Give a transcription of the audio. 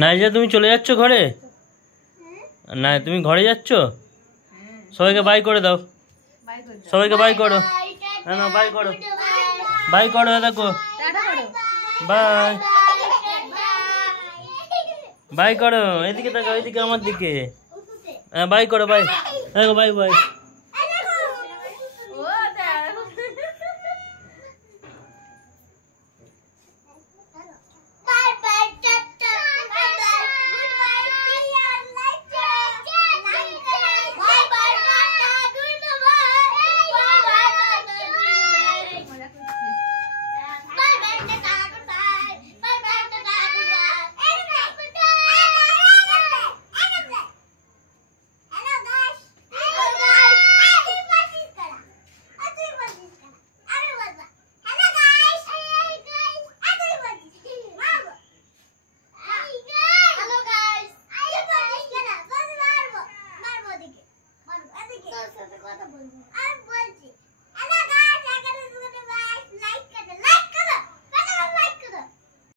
নাইজা তুমি চলে যাচ্ছ ঘরে? না তুমি ঘরে যাচ্ছ? সবাইকে বাই করে দাও, সবাইকে বাই করো। না বাই করো, বাই করো। দেখো বাই, বাই করো। এদিকে দেখো, এদিকে আমার দিকে। হ্যাঁ বাই করো, বাই। দেখো বাই বাই। কথা বলবো।